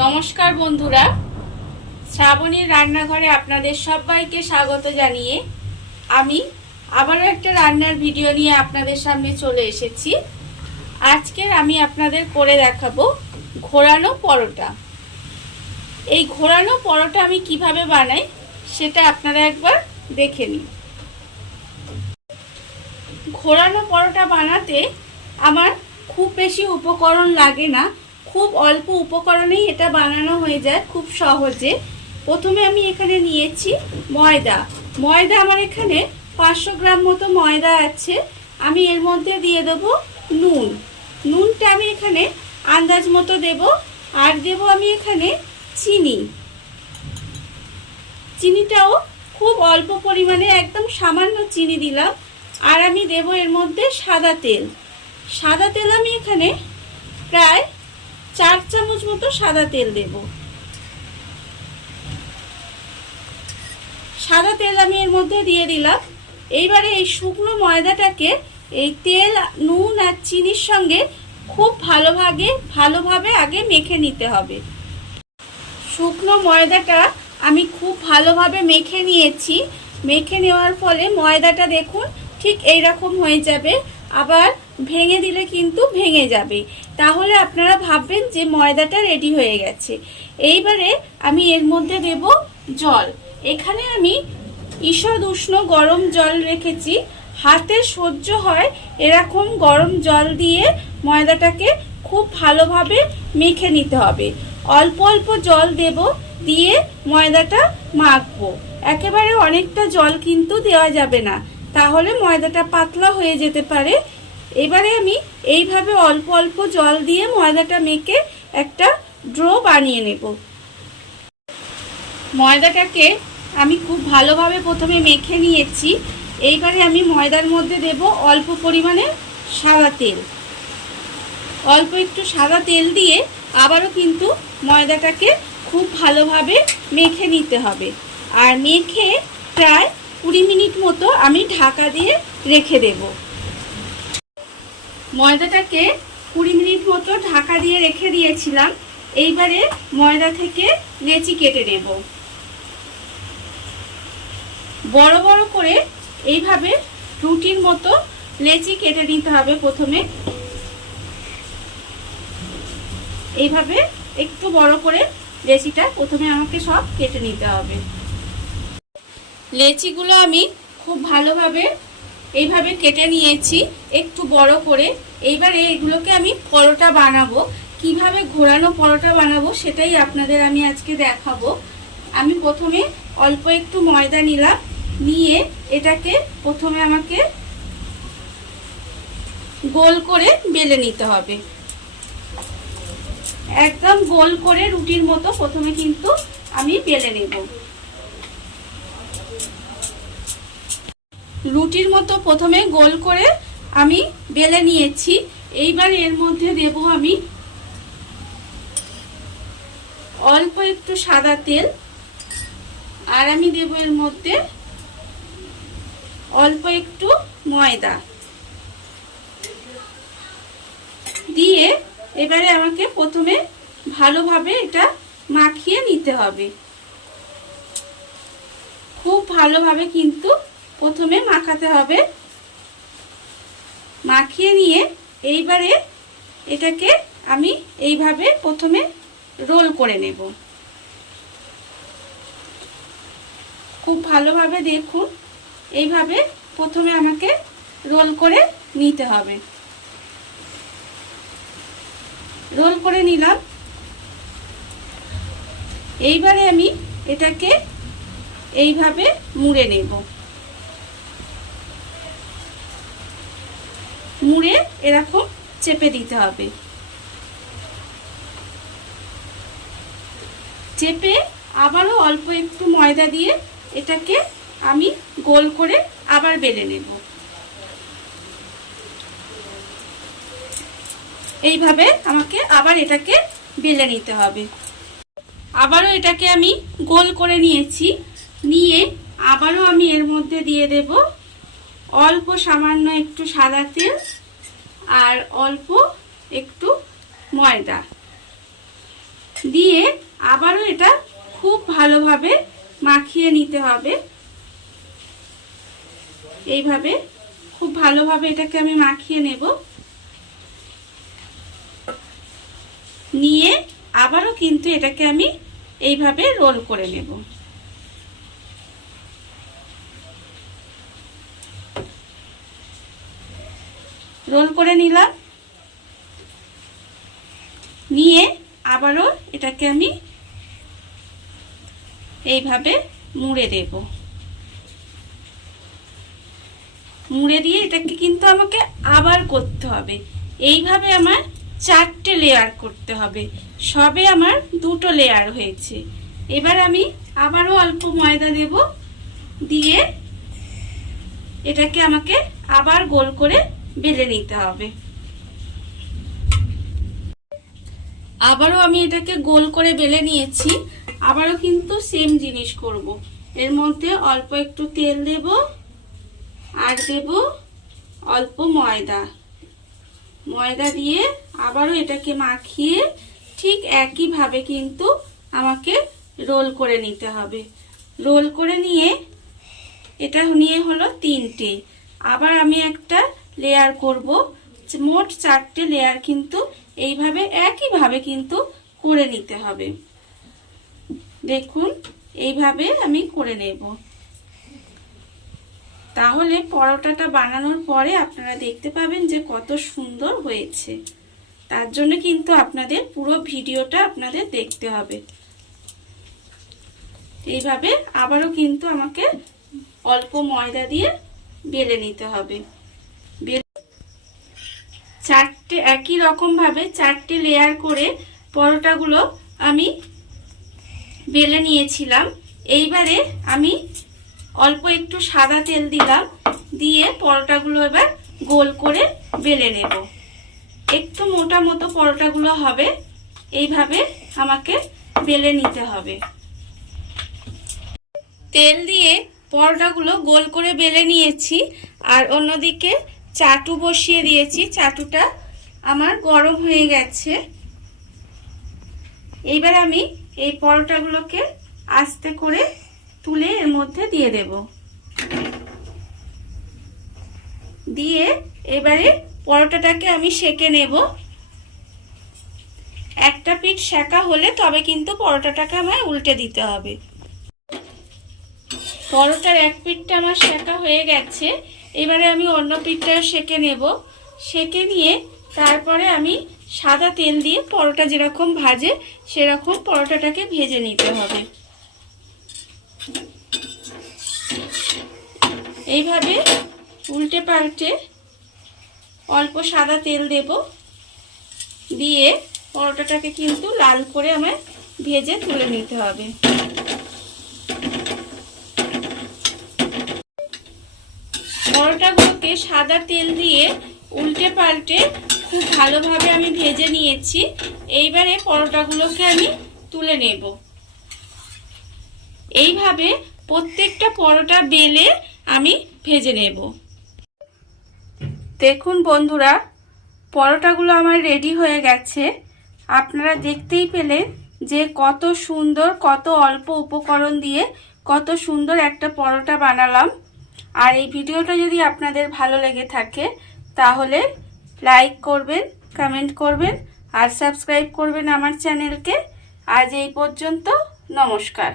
নমস্কার বন্ধুরা। শ্রাবণীর রান্নাঘরে আপনাদের সবাইকে স্বাগত জানিয়ে আমি আবারও একটা রান্নার ভিডিও নিয়ে আপনাদের সামনে চলে এসেছি। আজকের আমি আপনাদের করে দেখাবো ঘোরানো পরোটা। এই ঘোরানো পরোটা আমি কীভাবে বানাই সেটা আপনারা একবার দেখে নিন। ঘোরানো পরোটা বানাতে আমার খুব বেশি উপকরণ লাগে না। খুব অল্প উপকরণেই এটা বানানো হয়ে যায়, খুব সহজে। প্রথমে আমি এখানে নিয়েছি ময়দা। ময়দা আমার এখানে পাঁচশো গ্রাম মতো ময়দা আছে। আমি এর মধ্যে দিয়ে দেবো নুন। নুনটা আমি এখানে আন্দাজ মতো দেব। আর দেব আমি এখানে চিনি। চিনিটাও খুব অল্প পরিমাণে, একদম সামান্য চিনি দিলাম। আর আমি দেব এর মধ্যে সাদা তেল। সাদা তেল আমি এখানে প্রায় চার চামচ মতো সাদা তেল দেব। সাদা তেল আমি এর মধ্যে দিয়ে দিলাম। এইবারে এই শুকনো ময়দাটাকে এই তেল, নুন আর চিনির সঙ্গে খুব ভালোভাবে ভালোভাবে আগে মেখে নিতে হবে। শুকনো ময়দাটা আমি খুব ভালোভাবে মেখে নিয়েছি। মেখে নেওয়ার ফলে ময়দাটা দেখুন ঠিক এই রকম হয়ে যাবে। আবার ভেঙে দিলে কিন্তু ভেঙে যাবে। তাহলে আপনারা ভাববেন যে ময়দাটা রেডি হয়ে গেছে। এইবারে আমি এর মধ্যে দেব জল। এখানে আমি ঈষদ উষ্ণ গরম জল রেখেছি। হাতে সহ্য হয় এরকম গরম জল দিয়ে ময়দাটাকে খুব ভালোভাবে মেখে নিতে হবে। অল্প অল্প জল দেব দিয়ে ময়দাটা মাখবো। একেবারে অনেকটা জল কিন্তু দেওয়া যাবে না। তাহলে ময়দাটা পাতলা হয়ে যেতে পারে। এবারে আমি এইভাবে অল্প অল্প জল দিয়ে ময়দাটা মেখে একটা ড্রো বানিয়ে নেব। ময়দাটাকে আমি খুব ভালোভাবে প্রথমে মেখে নিয়েছি। এইবারে আমি ময়দার মধ্যে দেব অল্প পরিমাণে সাদা তেল। অল্প একটু সাদা তেল দিয়ে আবারও কিন্তু ময়দাটাকে খুব ভালোভাবে মেখে নিতে হবে। আর মেখে প্রায় কুড়ি মিনিট মতো আমি ঢাকা দিয়ে রেখে দেব। ময়দাটাকে কুড়ি মিনিট মতো ঢাকা দিয়ে রেখে দিয়েছিলাম। এইবারে ময়দা থেকে লেচি কেটে নেব। বড় বড় করে এইভাবে রুটির মতো লেচি কেটে নিতে হবে প্রথমে। এইভাবে একটু বড় করে লেচিটা প্রথমে আমাকে সব কেটে নিতে হবে। লেচিগুলো আমি খুব ভালোভাবে এইভাবে কেটে নিয়েছি, একটু বড় করে। এইবার এইগুলোকে আমি পরোটা বানাবো। কীভাবে ঘোরানো পরোটা বানাবো সেটাই আপনাদের আমি আজকে দেখাবো। আমি প্রথমে অল্প একটু ময়দা নিলাম, নিয়ে এটাকে প্রথমে আমাকে গোল করে বেলে নিতে হবে। একদম গোল করে রুটির মতো প্রথমে কিন্তু আমি বেলে নেব। রুটির মতো প্রথমে গোল করে আমি বেলে নিয়েছি। এইবার এর মধ্যে দেব আমি অল্প একটু সাদা তেল। আর আমি দেব এর মধ্যে অল্প একটু ময়দা। দিয়ে এবারে আমাকে প্রথমে ভালোভাবে এটা মাখিয়ে নিতে হবে। খুব ভালোভাবে কিন্তু প্রথমে মাখাতে হবে। মাখিয়ে নিয়ে এইবারে এটাকে আমি এইভাবে প্রথমে রোল করে নেব। খুব ভালোভাবে দেখুন, এইভাবে প্রথমে আমাকে রোল করে নিতে হবে। রোল করে নিলাম। এইবারে আমি এটাকে এইভাবে মুড়ে নেব। মুড়ে এরকম চেপে দিতে হবে। চেপে আবারও অল্প একটু ময়দা দিয়ে এটাকে আমি গোল করে আবার বেলে নেব। এইভাবে আমাকে আবার এটাকে বেলে নিতে হবে। আবারও এটাকে আমি গোল করে নিয়েছি। নিয়ে আবারও আমি এর মধ্যে দিয়ে দেব অল্প সামান্য একটু সাদা তেল। আর অল্প একটু ময়দা। দিয়ে আবারও এটা খুব ভালোভাবে মাখিয়ে নিতে হবে। এইভাবে খুব ভালোভাবে এটাকে আমি মাখিয়ে নেব। নিয়ে আবারও কিন্তু এটাকে আমি এইভাবে রোল করে নেব। রোল করে নিলাম। নিয়ে আবারও এটাকে আমি এইভাবে মুড়ে দেব। মুড়ে দিয়ে এটাকে কিন্তু আমাকে আবার করতে হবে। এইভাবে আমার চারটে লেয়ার করতে হবে। সবে আমার দুটো লেয়ার হয়েছে। এবার আমি আবারও অল্প ময়দা দেব। দিয়ে এটাকে আমাকে আবার গোল করে বেলে নিতে হবে। আবারও আমি এটাকে গোল করে বেলে নিয়েছি। আবারও কিন্তু সেম জিনিস করব। এর মধ্যে অল্প একটু তেল দেব আর দেব অল্প ময়দা। ময়দা দিয়ে আবারও এটাকে মাখিয়ে ঠিক একইভাবে কিন্তু আমাকে রোল করে নিতে হবে। রোল করে নিয়ে এটা নিয়ে হলো তিনটে। আবার আমি একটা লেয়ার করব। মোট চারটে লেয়ার কিন্তু এইভাবে একইভাবে কিন্তু করে নিতে হবে। দেখুন, এইভাবে আমি করে নেব। তাহলে পরোটাটা বানানোর পরে আপনারা দেখতে পাবেন যে কত সুন্দর হয়েছে। তার জন্য কিন্তু আপনাদের পুরো ভিডিওটা আপনাদের দেখতে হবে। এইভাবে আবারও কিন্তু আমাকে অল্প ময়দা দিয়ে বেলে নিতে হবে। চারটে, একই রকম ভাবে চারটে লেয়ার করে পরোটাগুলো আমি বেলে নিয়েছিলাম। এইবারে আমি অল্প একটু সাদা তেল দিলাম, দিয়ে পরোটাগুলো এবার গোল করে বেলে নেব। একটু মোটা মতো পরোটাগুলো হবে, এইভাবে আমাকে বেলে নিতে হবে। তেল দিয়ে পরোটাগুলো গোল করে বেলে নিয়েছি, আর অন্যদিকে চাটু বসিয়ে দিয়েছি, চাটুটা আমার গরম হয়ে গেছে। এইবার আমি এই পরোটাগুলোকে আস্তে করে তুলে এর মধ্যে দিয়ে দেব। দিয়ে এবারে পরোটাটাকে আমি সেকে নেব। একটা পিঠ সেকা হলে তবে কিন্তু পরোটাটাকে আমায় উল্টে দিতে হবে। পরোটার এক পিঠটা আমার সেকা হয়ে গেছে। এবারে আমি অন্য পিঠটা সেকে নেব। সেকে নিয়ে তারপরে আমি সাদা তেল দিয়ে পরোটা যেরকম ভাজে, সেরকম পরোটাটাকে ভেজে নিতে হবে। এইভাবে উল্টে পাল্টে অল্প সাদা তেল দেব। দিয়ে পরোটাটাকে কিন্তু লাল করে আমায় ভেজে তুলে নিতে হবে। পরোটাগুলোকে সাদা তেল দিয়ে উল্টে পাল্টে খুব ভালোভাবে আমি ভেজে নিয়েছি। এইবারে পরোটাগুলোকে আমি তুলে নেব। এইভাবে প্রত্যেকটা পরোটা বেলে আমি ভেজে নেব। দেখুন বন্ধুরা, পরোটাগুলো আমার রেডি হয়ে গেছে। আপনারা দেখতেই পেলেন যে কত সুন্দর, কত অল্প উপকরণ দিয়ে কত সুন্দর একটা পরোটা বানালাম। আর এই ভিডিওটা যদি আপনাদের ভালো লেগে থাকে, তাহলে লাইক করবেন কমেন্ট করবেন, আর সাবস্ক্রাইব করবেন আমার চ্যানেলকে আজ এই পর্যন্ত, নমস্কার।